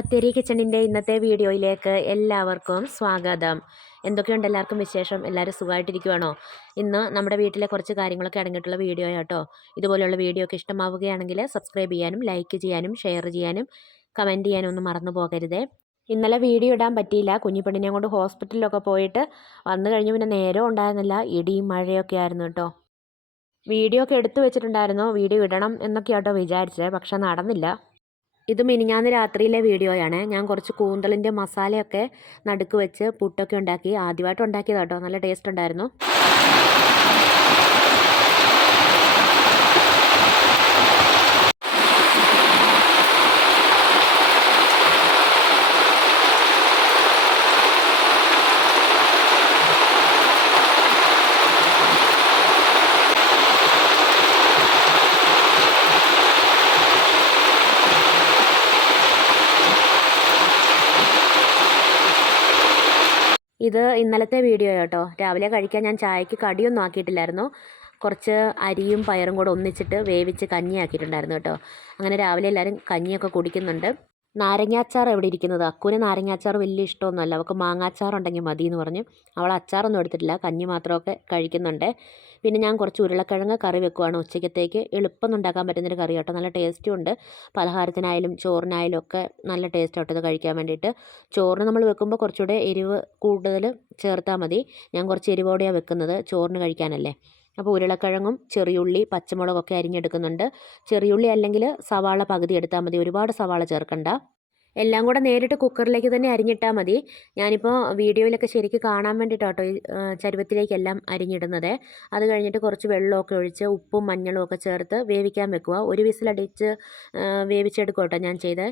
ബത്തേരി കിച്ചണിന്റെ ഇന്നത്തെ വീഡിയോയിലേക്ക് എല്ലാവർക്കും സ്വാഗതം. എന്തൊക്കെയുണ്ട് എല്ലാവർക്കും വിശേഷം? എല്ലാവരും സുഖമായിട്ടിരിക്കുവാണോ? ഇന്ന് നമ്മുടെ വീട്ടിലെ കുറച്ച് കാര്യങ്ങളൊക്കെ അടങ്ങിയിട്ടുള്ള വീഡിയോ ആട്ടോ ഇതുപോലെയുള്ള വീഡിയോ ഒക്കെ ഇഷ്ടമാവുകയാണെങ്കിൽ സബ്സ്ക്രൈബ് ചെയ്യാനും ലൈക്ക് ചെയ്യാനും ഷെയർ ചെയ്യാനും കമന്റ് ചെയ്യാനും ഒന്നും മറന്നു പോകരുതേ. ഇന്നലെ വീഡിയോ ഇടാൻ പറ്റിയില്ല. കുഞ്ഞിപ്പെണ്ണിനെ കൊണ്ട് ഹോസ്പിറ്റലിലൊക്കെ പോയിട്ട് വന്നു കഴിഞ്ഞ് പിന്നെ നേരം ഉണ്ടായിരുന്നില്ല. ഇടിയും മഴയൊക്കെ ആയിരുന്നു കേട്ടോ. വീഡിയോ ഒക്കെ എടുത്തു വെച്ചിട്ടുണ്ടായിരുന്നു. വീഡിയോ ഇടണം എന്നൊക്കെയാട്ടോ വിചാരിച്ചത്. പക്ഷെ നടന്നില്ല. ഇത് മിനിഞ്ഞാന്ന് രാത്രിയിലെ വീഡിയോയാണ്. ഞാൻ കുറച്ച് കൂന്തളിന്റെ മസാലയൊക്കെ നടുക്ക് വെച്ച് പുട്ടൊക്കെ ഉണ്ടാക്കി ആദ്യമായിട്ട് ഉണ്ടാക്കിയതാട്ടോ. നല്ല ടേസ്റ്റ് ഉണ്ടായിരുന്നു. ഇത് ഇന്നലത്തെ വീഡിയോ കേട്ടോ രാവിലെ കഴിക്കാൻ ഞാൻ ചായക്ക് കടിയൊന്നും ആക്കിയിട്ടില്ലായിരുന്നു. കുറച്ച് അരിയും പയറും കൂടെ ഒന്നിച്ചിട്ട് വേവിച്ച് കഞ്ഞി ആക്കിയിട്ടുണ്ടായിരുന്നു കേട്ടോ. അങ്ങനെ രാവിലെ എല്ലാവരും കഞ്ഞിയൊക്കെ കുടിക്കുന്നുണ്ട്. നാരങ്ങാച്ചാർ എവിടെ ഇരിക്കുന്നത്? അക്കുവിന് നാരങ്ങാച്ചാർ വലിയ ഇഷ്ടമൊന്നുമല്ല. അവൾക്ക് മാങ്ങാച്ചാർ ഉണ്ടെങ്കിൽ മതി എന്ന് പറഞ്ഞു. അവൾ അച്ചാറൊന്നും എടുത്തിട്ടില്ല. കഞ്ഞി മാത്രമൊക്കെ കഴിക്കുന്നുണ്ട്. പിന്നെ ഞാൻ കുറച്ച് ഉരുളക്കിഴങ്ങ് കറി വെക്കുവാണ് ഉച്ചയ്ക്കത്തേക്ക് എളുപ്പം ഉണ്ടാക്കാൻ പറ്റുന്നൊരു കറി കേട്ടോ. നല്ല ടേസ്റ്റും ഉണ്ട്. പലഹാരത്തിനായാലും ചോറിനായാലും ഒക്കെ നല്ല ടേസ്റ്റ് ആട്ടോ കഴിക്കാൻ വേണ്ടിയിട്ട്. ചോറിന് നമ്മൾ വെക്കുമ്പോൾ കുറച്ചുകൂടെ എരിവ് കൂടുതൽ ചേർത്താൽ മതി. ഞാൻ കുറച്ച് എരിവോടെയാണ് വെക്കുന്നത്. ചോറിന് കഴിക്കാനല്ലേ. അപ്പോൾ ഉരുളക്കിഴങ്ങും ചെറിയുള്ളി പച്ചമുളകൊക്കെ അരിഞ്ഞെടുക്കുന്നുണ്ട്. ചെറിയുള്ളി അല്ലെങ്കിൽ സവാള പകുതി എടുത്താൽ മതി. ഒരുപാട് സവാള ചേർക്കണ്ട. എല്ലാം കൂടെ നേരിട്ട് കുക്കറിലേക്ക് തന്നെ അരിഞ്ഞിട്ടാൽ മതി. ഞാനിപ്പോൾ വീഡിയോയിലൊക്കെ ശരിക്ക് കാണാൻ വേണ്ടിയിട്ടാട്ടോ ഈ ചരുവത്തിലേക്കെല്ലാം അരിഞ്ഞിടുന്നത്. അത് കഴിഞ്ഞിട്ട് കുറച്ച് വെള്ളമൊക്കെ ഒഴിച്ച് ഉപ്പും മഞ്ഞളും ഒക്കെ ചേർത്ത് വേവിക്കാൻ വെക്കുക. ഒരു വിസിലടിച്ച് വേവിച്ചെടുക്കും കേട്ടോ ഞാൻ ചെയ്ത്.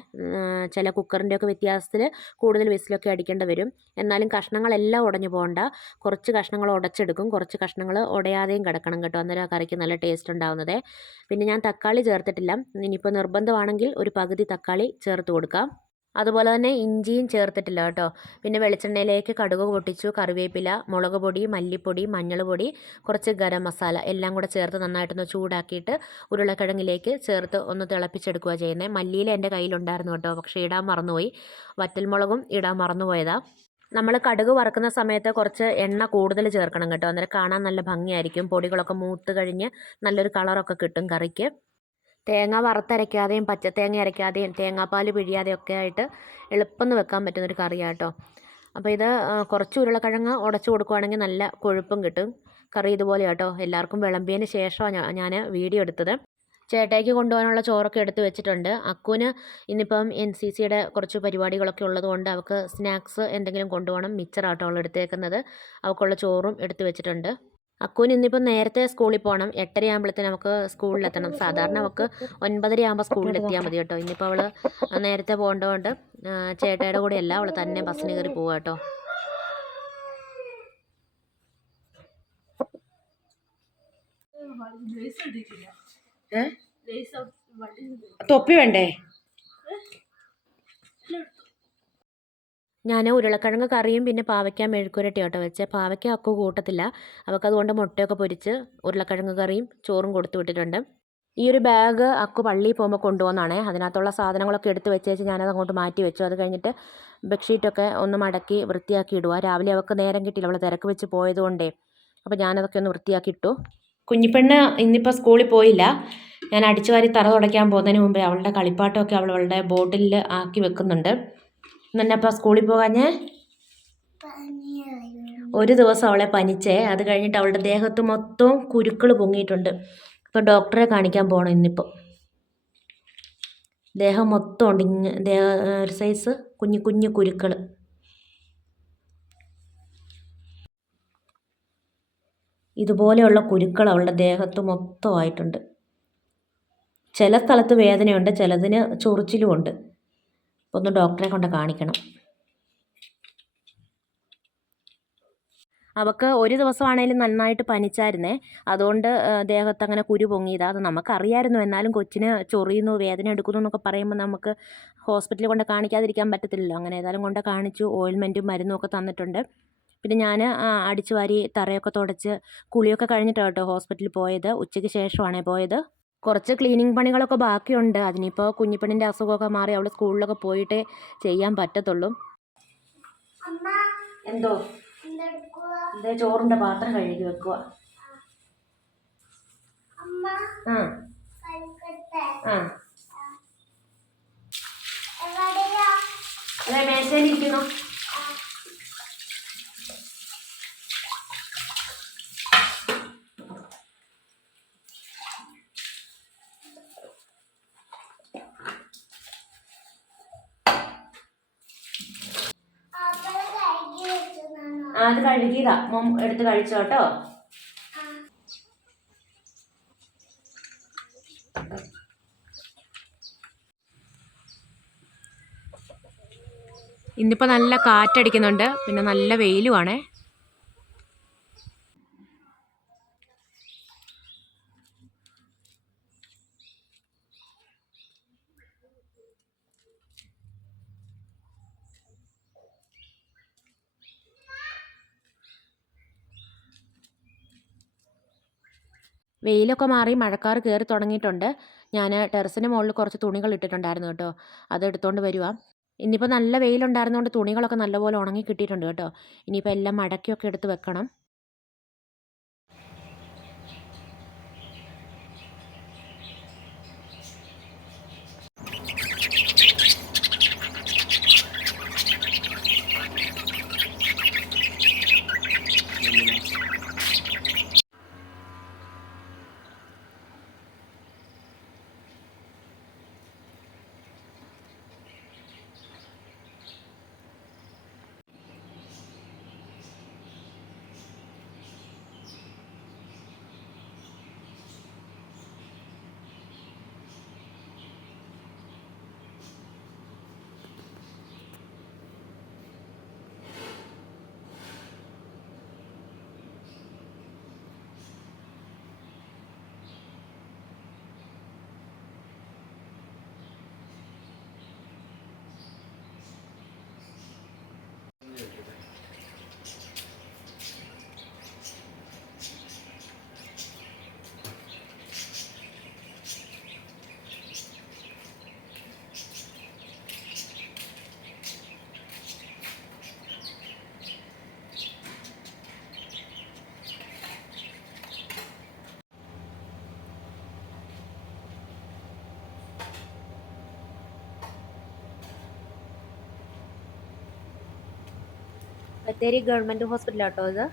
ചില കുക്കറിന്റെയൊക്കെ വ്യത്യാസത്തിൽ കൂടുതൽ വിസിലൊക്കെ അടിക്കേണ്ടി വരും. എന്നാലും കഷ്ണങ്ങളെല്ലാം ഉടഞ്ഞു പോകണ്ട. കുറച്ച് കഷ്ണങ്ങൾ ഉടച്ചെടുക്കും. കുറച്ച് കഷ്ണങ്ങൾ ഉടയാതെയും കിടക്കണം കേട്ടോ. അന്നേരം ആ കറിക്ക് നല്ല ടേസ്റ്റ് ഉണ്ടാവുന്നത്. പിന്നെ ഞാൻ തക്കാളി ചേർത്തിട്ടില്ല. ഇനിയിപ്പോൾ നിർബന്ധമാണെങ്കിൽ ഒരു പകുതി തക്കാളി ചേർത്ത് കൊടുക്കാം. അതുപോലെ തന്നെ ഇഞ്ചിയും ചേർത്തിട്ടില്ല കേട്ടോ. പിന്നെ വെളിച്ചെണ്ണയിലേക്ക് കടുക് പൊട്ടിച്ചു കറിവേപ്പില മുളക് പൊടി മല്ലിപ്പൊടി മഞ്ഞൾ പൊടി കുറച്ച് ഗരം മസാല എല്ലാം കൂടെ ചേർത്ത് നന്നായിട്ടൊന്ന് ചൂടാക്കിയിട്ട് ഉരുളക്കിഴങ്ങിലേക്ക് ചേർത്ത് ഒന്ന് തിളപ്പിച്ചെടുക്കുക ചെയ്യുന്നത് മല്ലിയില എന്റെ കയ്യിലുണ്ടായിരുന്നു കേട്ടോ പക്ഷേ ഇടാൻ മറന്നുപോയി. വറ്റൽമുളകും ഇടാൻ മറന്നുപോയതാണ് നമ്മൾ കടുക് വറക്കുന്ന സമയത്ത് കുറച്ച് എണ്ണ കൂടുതൽ ചേർക്കണം കേട്ടോ. അന്നേരം കാണാൻ നല്ല ഭംഗിയായിരിക്കും. പൊടികളൊക്കെ മൂത്ത് കഴിഞ്ഞ് നല്ലൊരു കളറൊക്കെ കിട്ടും കറിക്ക്. തേങ്ങ വറുത്തരയ്ക്കാതെയും പച്ചത്തേങ്ങ അരയ്ക്കാതെയും തേങ്ങാപ്പാൽ പിഴിയാതെയും ഒക്കെ ആയിട്ട് എളുപ്പം വെക്കാൻ പറ്റുന്നൊരു കറിയാണ് കേട്ടോ അപ്പോൾ ഇത് കുറച്ച് ഉരുളക്കിഴങ്ങ് ഉടച്ചു കൊടുക്കുവാണെങ്കിൽ നല്ല കൊഴുപ്പും കിട്ടും. കറി ഇതുപോലെ കേട്ടോ എല്ലാവർക്കും വിളമ്പിയതിന് ശേഷമാണ് ഞാൻ വീഡിയോ എടുത്തത്. ചേട്ടായിക്ക് കൊണ്ടുപോകാനുള്ള ചോറൊക്കെ എടുത്ത് വെച്ചിട്ടുണ്ട്. അക്കുവിന് ഇന്നിപ്പം എൻ സി സിയുടെ കുറച്ച് പരിപാടികളൊക്കെ ഉള്ളതുകൊണ്ട് അവൾക്ക് സ്നാക്സ് എന്തെങ്കിലും കൊണ്ടുപോകണം. മിച്ചറാട്ടോ അവൾ എടുത്തേക്കുന്നത്. അവൾക്കുള്ള ചോറും എടുത്ത് വെച്ചിട്ടുണ്ട്. അക്കുവിന് ഇന്നിപ്പോൾ നേരത്തെ സ്കൂളിൽ പോകണം എട്ടര ആകുമ്പോഴത്തേന് നമുക്ക് സ്കൂളിലെത്തണം. സാധാരണ നമുക്ക് ഒൻപതര ആകുമ്പോൾ സ്കൂളിലെത്തിയാൽ മതി കേട്ടോ. ഇന്നിപ്പോൾ അവൾ നേരത്തെ പോകേണ്ടതുകൊണ്ട് ചേട്ടയുടെ കൂടെ അല്ല അവൾ തന്നെ ബസ്സിന് കയറി പോവുക കേട്ടോ. തൊപ്പി വേണ്ടേ? ഞാൻ ഉരുളക്കിഴങ്ങ് കറിയും പിന്നെ പാവയ്ക്ക മെഴുക്കുരട്ടി കേട്ടോ വെച്ചത് പാവയ്ക്ക അക്കു കൂട്ടത്തില്ല. അവൾക്ക് അതുകൊണ്ട് മുട്ടയൊക്കെ പൊരിച്ച് ഉരുളക്കിഴങ്ങ് കറിയും ചോറും കൊടുത്തു വിട്ടിട്ടുണ്ട്. ഈ ഒരു ബാഗ് അക്കു പള്ളിയിൽ പോകുമ്പോൾ കൊണ്ടുപോകുന്നതാണ് അതിനകത്തുള്ള സാധനങ്ങളൊക്കെ എടുത്ത് വെച്ചേച്ച് ഞാനത് അങ്ങോട്ട് മാറ്റി വെച്ചു. അത് കഴിഞ്ഞിട്ട് ബെഡ്ഷീറ്റൊക്കെ ഒന്ന് മടക്കി വൃത്തിയാക്കി ഇടുക രാവിലെ അവൾക്ക് നേരം കിട്ടിയില്ല. അവൾ തിരക്ക് വെച്ച് പോയതുകൊണ്ടേ അപ്പോൾ ഞാനതൊക്കെ ഒന്ന് വൃത്തിയാക്കി ഇട്ടു. കുഞ്ഞിപ്പെണ്ണ് ഇന്നിപ്പോൾ സ്കൂളിൽ പോയില്ല. ഞാൻ അടിച്ചു വാരി തറ തുടയ്ക്കാൻ പോകുന്നതിന് മുമ്പേ അവളുടെ കളിപ്പാട്ടമൊക്കെ അവളുടെ ബോട്ടിലിൽ ആക്കി വെക്കുന്നുണ്ട്. എന്നപ്പോൾ സ്കൂളിൽ പോകാഞ്ഞേ? ഒരു ദിവസം അവളെ പനിച്ചേ. അത് കഴിഞ്ഞിട്ട് അവളുടെ ദേഹത്ത് മൊത്തം കുരുക്കൾ പൊങ്ങിയിട്ടുണ്ട്. അപ്പോൾ ഡോക്ടറെ കാണിക്കാൻ പോകണം ഇന്നിപ്പോൾ ദേഹം മൊത്തം ഉണ്ട് ഇങ്ങ ദേഹ ഒരു സൈസ് കുഞ്ഞു കുഞ്ഞു കുരുക്കൾ ഇതുപോലെയുള്ള കുരുക്കൾ അവളുടെ ദേഹത്ത് മൊത്തമായിട്ടുണ്ട് ചില സ്ഥലത്ത് വേദനയുണ്ട് ചിലതിന് ചൊറിച്ചിലുമുണ്ട് ഒന്ന് ഡോക്ടറെ കൊണ്ട് കാണിക്കണം. അവൾക്ക് ഒരു ദിവസമാണേലും നന്നായിട്ട് പനിച്ചായിരുന്നേ. അതുകൊണ്ട് ദേഹത്ത് അങ്ങനെ കുരു പൊങ്ങിയത്. അത് നമുക്കറിയായിരുന്നു. എന്നാലും കൊച്ചിന് ചൊറിയുന്നു വേദന എടുക്കുന്നു എന്നൊക്കെ പറയുമ്പോൾ നമുക്ക് ഹോസ്പിറ്റലിൽ കൊണ്ട് കാണിക്കാതിരിക്കാൻ പറ്റത്തില്ലല്ലോ. അങ്ങനെ ഏതായാലും കൊണ്ട് കാണിച്ചു. ഓയിൽമെന്റും മരുന്നും ഒക്കെ തന്നിട്ടുണ്ട്. പിന്നെ ഞാൻ അടിച്ചു വാരി തറയൊക്കെ തുടച്ച് കുളിയൊക്കെ കഴിഞ്ഞിട്ടാണ് കേട്ടോ ഹോസ്പിറ്റലിൽ പോയത്. ഉച്ചയ്ക്ക് ശേഷമാണേ പോയത്. കുറച്ച് ക്ലീനിങ് പണികളൊക്കെ ബാക്കിയുണ്ട്. അതിനിപ്പോൾ കുഞ്ഞിപ്പണിന്റെ അസുഖമൊക്കെ മാറി അവൾ സ്കൂളിലൊക്കെ പോയിട്ടേ ചെയ്യാൻ പറ്റത്തുള്ളൂ. എന്തോ? എന്താ ചോറിന്റെ പാത്രം കഴുകി വെക്കുക ആ. അതെ മേശയിലിരിക്കുന്നു ആപ്പിൾ കഴുകി വെച്ചതാണോ ആ അത് കഴുകിയതാ. മോൻ എടുത്ത് കഴിച്ചോട്ടോ. ഇന്നിപ്പോൾ നല്ല കാറ്റടിക്കുന്നുണ്ട്. പിന്നെ നല്ല വെയിലുമാണേ വെയിലൊക്കെ മാറി മഴക്കാർ കയറി തുടങ്ങിയിട്ടുണ്ട്. ഞാൻ ടെറസിന് മുകളിൽ കുറച്ച് തുണികൾ ഇട്ടിട്ടുണ്ടായിരുന്നു കേട്ടോ. അത് എടുത്തുകൊണ്ട് വരുവാ. ഇന്നിപ്പോൾ നല്ല വെയിലുണ്ടായിരുന്നതുകൊണ്ട് തുണികളൊക്കെ നല്ലപോലെ ഉണങ്ങി കിട്ടിയിട്ടുണ്ട് കേട്ടോ. ഇനിയിപ്പോൾ എല്ലാം മടക്കിയൊക്കെ എടുത്ത് വെക്കണം. ബത്തേരി ഗവൺമെന്റ് ഹോസ്പിറ്റലാട്ടോ ഇത്?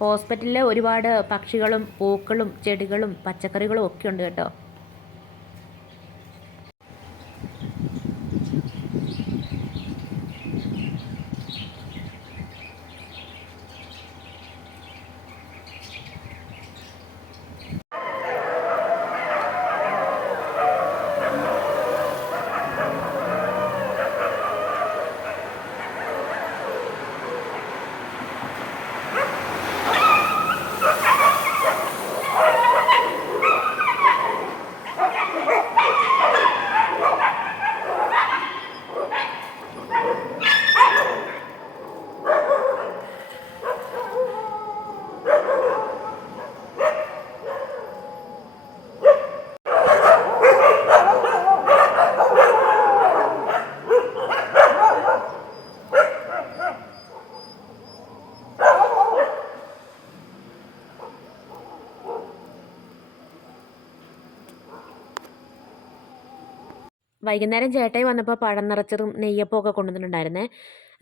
ഹോസ്പിറ്റലിൽ ഒരുപാട് പക്ഷികളും പൂക്കളും ചെടികളും പച്ചക്കറികളും ഒക്കെ ഉണ്ട് കേട്ടോ. വൈകുന്നേരം ചേട്ടായി വന്നപ്പോൾ പഴം നിറച്ചതും നെയ്യപ്പവും ഒക്കെ കൊണ്ടുവന്നിട്ടുണ്ടായിരുന്നേ.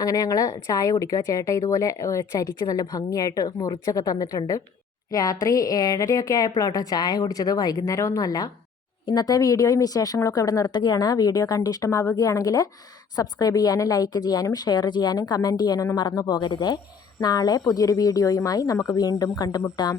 അങ്ങനെ ഞങ്ങൾ ചായ കുടിക്കുക ചേട്ട ഇതുപോലെ ചരിച്ച് നല്ല ഭംഗിയായിട്ട് മുറിച്ചൊക്കെ തന്നിട്ടുണ്ട്. രാത്രി ഏഴരയൊക്കെ ആയപ്പോഴാട്ടോ ചായ കുടിച്ചത്. വൈകുന്നേരമൊന്നുമല്ല. ഇന്നത്തെ വീഡിയോയും വിശേഷങ്ങളൊക്കെ ഇവിടെ നിർത്തുകയാണ്. വീഡിയോ കണ്ട് ഇഷ്ടമാവുകയാണെങ്കിൽ സബ്സ്ക്രൈബ് ചെയ്യാനും ലൈക്ക് ചെയ്യാനും ഷെയർ ചെയ്യാനും കമന്റ് ചെയ്യാനൊന്നും മറന്നു പോകരുതേ. നാളെ പുതിയൊരു വീഡിയോയുമായി നമുക്ക് വീണ്ടും കണ്ടുമുട്ടാം.